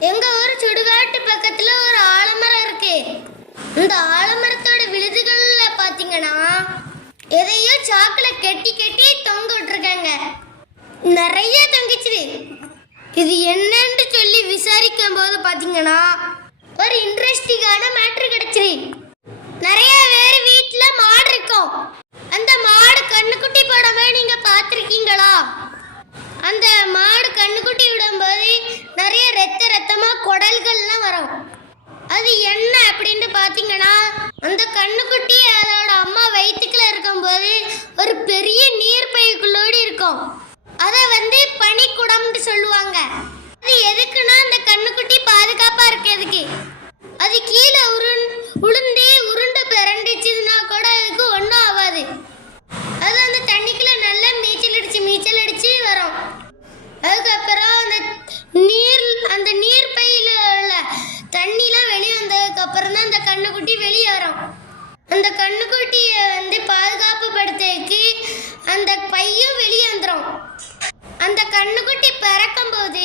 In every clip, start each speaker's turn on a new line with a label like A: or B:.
A: எங்க ஊர் சுடுகாட்டு பக்கத்துல ஒரு ஆலமரம் இருக்கு. இந்த ஆலமரத்தோட விழுதுகள்ல பாத்தீங்கன்னா எதையோ சாக்குல கெட்டி கெட்டி தொங்க விட்டுருக்காங்க. நிறைய தொங்கிச்சுது. இது என்னன்னு சொல்லி விசாரிக்கும் போது பாத்தீங்கன்னா ஒரு இன்ட்ரெஸ்டிங்கான மேட்ரு கிடைச்சிரு நிறைய பேர் வீட்ல மாடு இருக்கும் அந்த மாடு கண்ணுக்குட்டி போடாம நீங்க பார்த்திருக்கீங்களா அந்த மாடு கண்ணுக்குட்டி விடும்போது நிறைய ரத்த ரத்தமா குடல்கள்லாம் வரும். அது என்ன அப்படின்னு பார்த்தீங்கன்னா அந்த கண்ணுக்குட்டி அதோட அம்மா வயிற்றுக்குள்ள இருக்கும்போது ஒரு பெரிய நீர் பைக்குள்ளோடு இருக்கும். அதை வந்து பனிக்குடம்னு சொல்லுவாங்க. அது எதுக்குன்னா அந்த கண்ணுக்குட்டி பாதுகாப்பாக இருக்கிறதுக்கு. அது கீழே உருண் உளுந்து கண்ணுக்குட்டியை வந்து பாதுகாப்பு படுத்துறதுக்கு அந்த பையும் வெளியே வந்துடும் அந்த கண்ணுக்குட்டி பிறக்கும்போது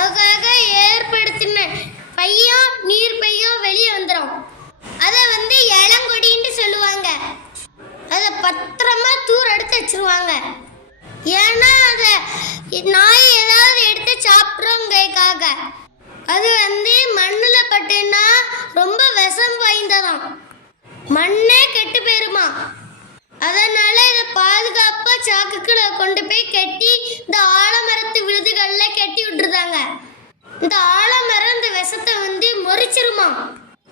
A: அதுக்காக ஏற்படுத்தின பையோ நீர் பையோ வெளியே வந்துடும் அதை வந்து இளங்கொடின்னு சொல்லுவாங்க. அதை பத்திரமா தூர் எடுத்து வச்சிருவாங்க. ஏன்னா அதை நாய் ஏதாவது எடுத்து சாப்பிட்றோங்கைக்காக அது வந்து மண்ணில் பட்டுன்னா ரொம்ப விஷம் வாய்ந்ததாம். மண்ணே கெட்டு போயிருமா? அதனால இதை பாதுகாப்பா சாக்குக்குள்ள கொண்டு போய் கட்டி இந்த ஆலமரத்து விழுதுகள்ல கட்டி விட்டுருதாங்க. இந்த ஆலமரம் இந்த விஷத்தை வந்து முறிச்சிருமா?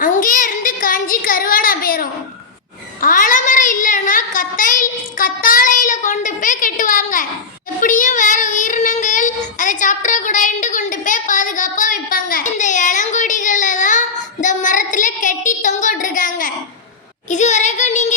A: அங்கேயே இருந்து காஞ்சி கருவாடா போயிரும். இதுவரைக்கும் நீங்க